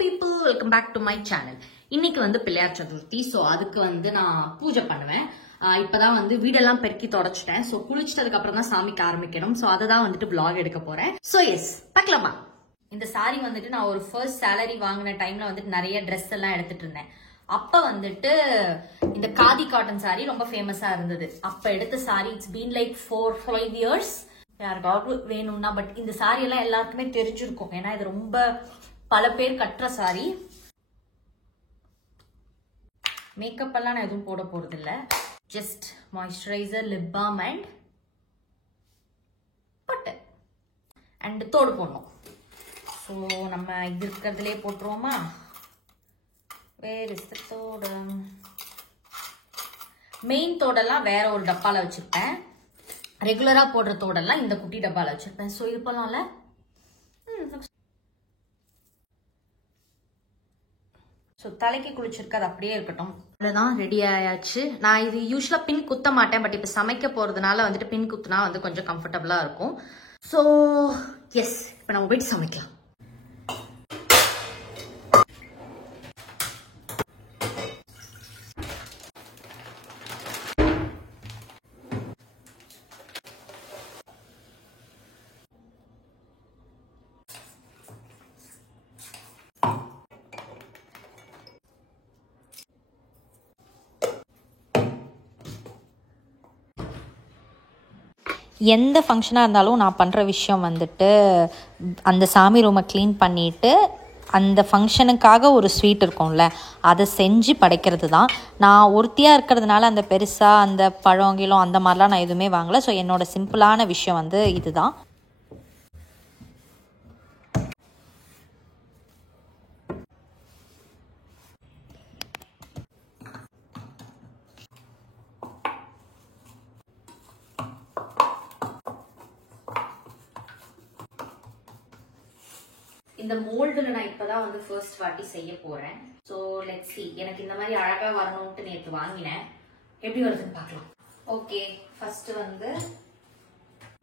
people, welcome back to my channel. இன்னைக்கு வந்து Pillaiyar Chaturthi. So அதுக்கு வந்து நான் பூஜை பண்ணுவேன். இப்பதான் வந்து வீடெல்லாம் பெருக்கி தொடச்சிட்டேன். சோ குளிச்சிட்டதுக்கு அப்புறம் தான் சாமிக்கு ஆரம்பிக்கணும். சோ அதை தான் வந்துட்டு vlog எடுக்க போறேன். சோ எஸ் பார்க்கலாமா. இந்த சாரி வந்துட்டு நான் ஒரு ஃபர்ஸ்ட் சேலரி வாங்கின டைம்ல வந்துட்டு நிறைய ட்ரெஸ் எல்லாம் எடுத்துட்டு இருந்தேன். அப்ப வந்துட்டு இந்த காதி காட்டன் சாரி ரொம்ப ஃபேமஸா இருந்தது. அப்ப எடுத்த sorry it's been like 4-5 years. யாருக்காவது வேணும்னா பட் இந்த சாரி எல்லாம் எல்லாருக்குமே தெரிஞ்சிருக்கும். ஏன்னா இது ரொம்ப பல பேர் கட்டுற சாரி. மேக்கப் எல்லாம் நான் எதுவும் போட போறது இல்ல. Just moisturiser, lip balm and பட்டு அண்ட் தோடு போடணும். ஸோ நம்ம இது இருக்கிறதுலே போட்டுருவோமா? வேர் இஸ் த தோடு? மெயின் தோடெல்லாம் வேற ஒரு டப்பால வச்சிருப்பேன். ரெகுலரா போடுற தோடெல்லாம் இந்த குட்டி டப்பால வச்சிருப்பேன். ஸோ இது பண்ணலாம்ல. ஸோ தலைக்கு குளிச்சிருக்கு, அது அப்படியே இருக்கட்டும். அவ்வளோதான், ரெடி ஆயாச்சு. நான் இது யூஸ்வலா பின் குத்த மாட்டேன். பட் இப்போ சமைக்க போறதுனால வந்துட்டு பின் குத்துனா வந்து கொஞ்சம் கம்ஃபர்டபுளா இருக்கும். ஸோ எஸ், இப்போ நம்ம போயிட்டு சமைக்கலாம். எந்த ஃபங்க்ஷனாக இருந்தாலும் நான் பண்ணுற விஷயம் வந்துட்டு அந்த சாமி ரூமை க்ளீன் பண்ணிவிட்டு அந்த ஃபங்க்ஷனுக்காக ஒரு ஸ்வீட் இருக்கும்ல, அதை செஞ்சு படைக்கிறது தான். நான் ஒருத்தியாக இருக்கிறதுனால அந்த பெருசாக அந்த பழங்கிலும் அந்த மாதிரிலாம் நான் எதுவுமே வாங்கலை. ஸோ என்னோடய சிம்பிளான விஷயம் வந்து இதுதான். இந்த மோல்டுல நான் இப்பதான் வந்து ஃபர்ஸ்ட் வாட்டி செய்ய போறேன். So let's see. எனக்கு இந்த மாதிரி அழகா வரணும்ட்டு நேற்று வாங்கினேன். எப்படி வருதுன்னு பார்க்கலாம். ஓகே, ஃபர்ஸ்ட் வந்து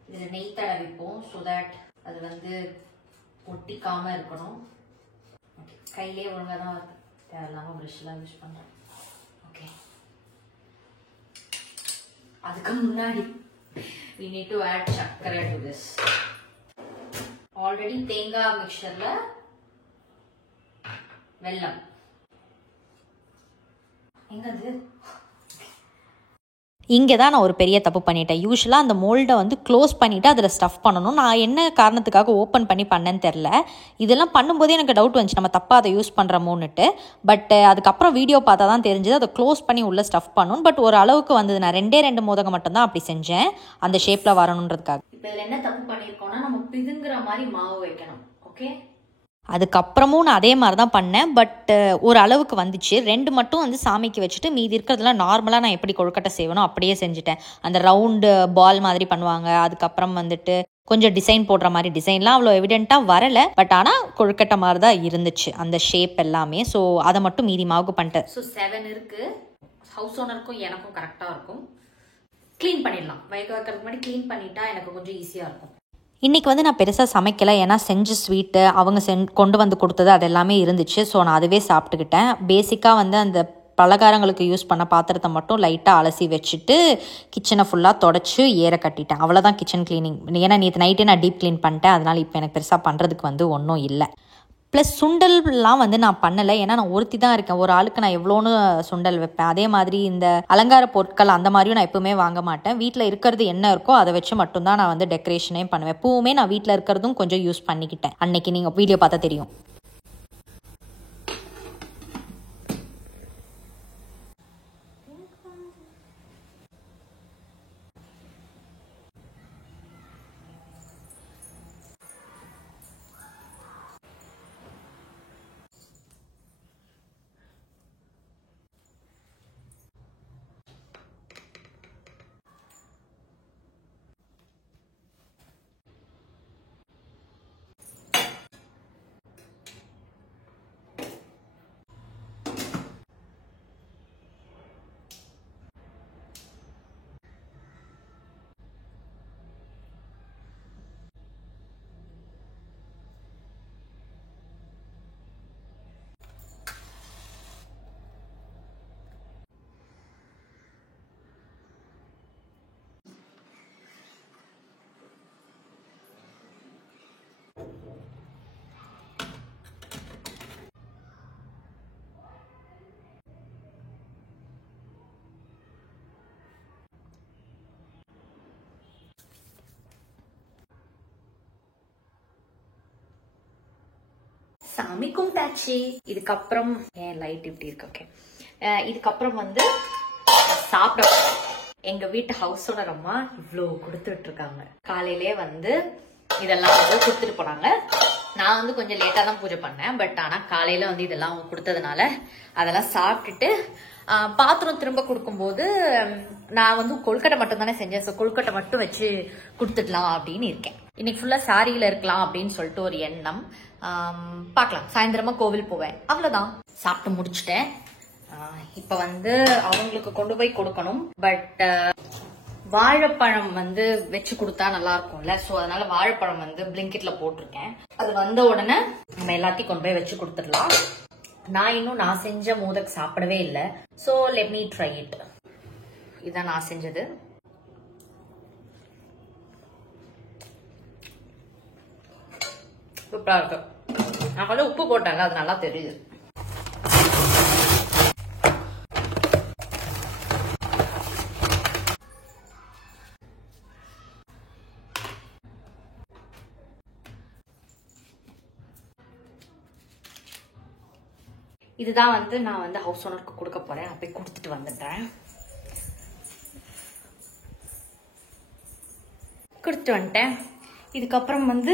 இதுல நெய் தடவிப்போம். ஸோ தட் அது வந்து ஒட்டிக்காம இருக்கணும். ஓகே, கையிலே ஒழுங்கா தான் வருது. தேவையில்லாம ப்ரஷ் எல்லாம் யூஸ் பண்றேன். ஓகே, அதுக்கு முன்னாடி we need to add சர்க்கரை to this. ஆல்ரெடி தேங்காய் மிக்சர்ல வெல்லம் எங்கது? இங்கே தான் நான் ஒரு பெரிய தப்பு பண்ணிட்டேன். யூஸ்வலாக அந்த மோல்டை வந்து க்ளோஸ் பண்ணிவிட்டு அதில் ஸ்டஃப் பண்ணணும். நான் என்ன காரணத்துக்காக ஓப்பன் பண்ணி பண்ணேன்னு தெரில. இதெல்லாம் பண்ணும்போதே எனக்கு டவுட் வந்துச்சு, நம்ம தப்பாக அதை யூஸ் பண்ணுறோமோன்னுட்டு. பட் அதுக்கப்புறம் வீடியோ பார்த்தா தான் தெரிஞ்சது அதை க்ளோஸ் பண்ணி உள்ளே ஸ்டஃப் பண்ணணும். பட் ஒரு அளவுக்கு வந்தது. நான் 2 மோதகம் மட்டும்தான் அப்படி செஞ்சேன், அந்த ஷேப்பில் வரணுன்றதுக்காக. இப்போ இதில் என்ன தப்பு பண்ணியிருக்கோம்னா, நம்ம பிதுங்குற மாதிரி மாவு வைக்கணும். ஓகே, அதுக்கப்புறமும் நான் அதே மாதிரி தான் பண்ணேன். பட் ஒரு அளவுக்கு வந்துச்சு. 2 மட்டும் வந்து சாமிக்கு வச்சுட்டு மீதி இருக்கிறதுலாம் நார்மலாக நான் எப்படி கொழுக்கட்டை செய்வேனோ அப்படியே செஞ்சுட்டேன். அந்த ரவுண்டு பால் மாதிரி பண்ணுவாங்க. அதுக்கப்புறம் வந்துட்டு கொஞ்சம் டிசைன் போடுற மாதிரி டிசைன்லாம் அவ்வளோ எவிடென்ட்டாக வரலை. பட் ஆனால் கொழுக்கட்டை மாதிரி தான் இருந்துச்சு அந்த ஷேப் எல்லாமே. ஸோ அதை மட்டும் மீதி மாவுக்கு பண்ணிட்டேன். ஸோ 7 இருக்கு. ஹவுஸ் ஓனருக்கும் எனக்கும் கரெக்டாக இருக்கும். க்ளீன் பண்ணிடலாம். வைக்க வைக்கிறதுக்கு முன்னாடி க்ளீன் பண்ணிட்டா எனக்கு கொஞ்சம் ஈஸியாக இருக்கும். இன்றைக்கி வந்து நான் பெருசாக சமைக்கலை. ஏன்னா செஞ்ச ஸ்வீட்டு அவங்க கொண்டு வந்து கொடுத்தது அது எல்லாமே இருந்துச்சு. ஸோ நான் அதுவே சாப்பிட்டுக்கிட்டேன். பேசிக்காக வந்து அந்த பலகாரங்களுக்கு யூஸ் பண்ண பாத்திரத்தை மட்டும் லைட்டாக அலசி வச்சுட்டு கிச்சனை ஃபுல்லாக தொடச்சி ஏற கட்டிட்டேன். அவ்வளோதான் கிச்சன் க்ளீனிங். ஏன்னா நேற்று நைட்டே நான் டீப் க்ளீன் பண்ணிட்டேன். அதனால் இப்போ எனக்கு பெருசாக பண்ணுறதுக்கு வந்து ஒன்றும் இல்லை. ப்ளஸ் சுண்டல்லாம் வந்து நான் பண்ணலை. ஏன்னா நான் ஒருத்தி தான் இருக்கேன். ஒரு ஆளுக்கு நான் எவ்வளோன்னு சுண்டல் வைப்பேன். அதே மாதிரி இந்த அலங்கார பொருட்கள் அந்த மாதிரியும் நான் எப்பவுமே வாங்க மாட்டேன். வீட்டில் இருக்கிறது என்ன இருக்கோ அதை வச்சு மட்டும்தான் நான் வந்து டெக்கரேஷனே பண்ணுவேன். பூவுமே நான் வீட்டில் இருக்கிறதும் கொஞ்சம் யூஸ் பண்ணிக்கிட்டேன். அன்னைக்கு நீங்கள் வீடியோ பார்த்தா தெரியும். சாமி கும்பிட்டாச்சு. இதுக்கப்புறம் ஏன் லைட் இப்படி இருக்கு? ஓகே, இதுக்கப்புறம் வந்து சாப்பிட எங்க வீட்டு ஹவுஸ் ஓனர் அம்மா இவ்வளோ கொடுத்துட்டு இருக்காங்க. காலையிலே வந்து இதெல்லாம் வந்து கொடுத்துட்டு போனாங்க. நான் வந்து கொஞ்சம் லேட்டா தான் பூஜை பண்ணேன். பட் ஆனா காலையில வந்து இதெல்லாம் அவங்க கொடுத்ததுனால அதெல்லாம் சாப்பிட்டுட்டு பாத்திரம் திரும்ப கொடுக்கும்போது நான் வந்து கொழுக்கட்டை மட்டும் தானே செஞ்சேன். ஸோ கொழுக்கட்டை மட்டும் வச்சு கொடுத்துடலாம் அப்படின்னு இருக்கேன். இன்னைக்கு ஃபுல்லா சாரியில இருக்கலாம் அப்படின்னு சொல்லிட்டு ஒரு எண்ணம். பார்க்கலாம், சாயந்தரமா கோவில் போவேன், அவ்வளவுதான். சாப்பிட்டு முடிச்சுட்டேன். இப்ப வந்து அவங்களுக்கு கொண்டு போய் கொடுக்கணும். பட் வாழைப்பழம் வந்து வச்சு கொடுத்தா நல்லா இருக்கும்ல. சோ அதனால வாழைப்பழம் வந்து பிளிங்கெட்ல போட்டிருக்கேன். அது வந்த உடனே நம்ம எல்லாத்தையும் கொண்டு போய் வச்சு கொடுத்துடலாம். நான் செஞ்ச மோதக் சாப்பிடவே இல்லை. So let me try it. இதான் நான் செஞ்சது. சூப்பரா இருக்கு. நான் கொஞ்சம் உப்பு போட்டேன்ல, அது நல்லா தெரியுது. இதுதான் வந்து நான் வந்து ஹவுஸ் ஓனருக்கு கொடுக்க போறேன். அப்படி கொடுத்துட்டு வந்துட்டேன். கொடுத்துட்டு வந்துட்டேன். இதுக்கப்புறம் வந்து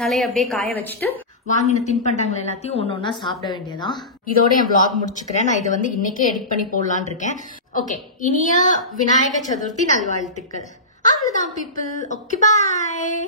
தலையை அப்படியே காய வச்சுட்டு வாங்கின தின்பண்டங்கள் எல்லாத்தையும் ஒன்னு ஒன்னா சாப்பிட வேண்டியதான். இதோட என் vlog முடிச்சுக்கிறேன். நான் இதை வந்து இன்னைக்கே எடிட் பண்ணி போடலான் இருக்கேன். ஓகே, இனிய விநாயக சதுர்த்தி நல்வாழ்த்துக்கள். அவ்வளவுதான் பீப்புள். ஓகே, பாய்.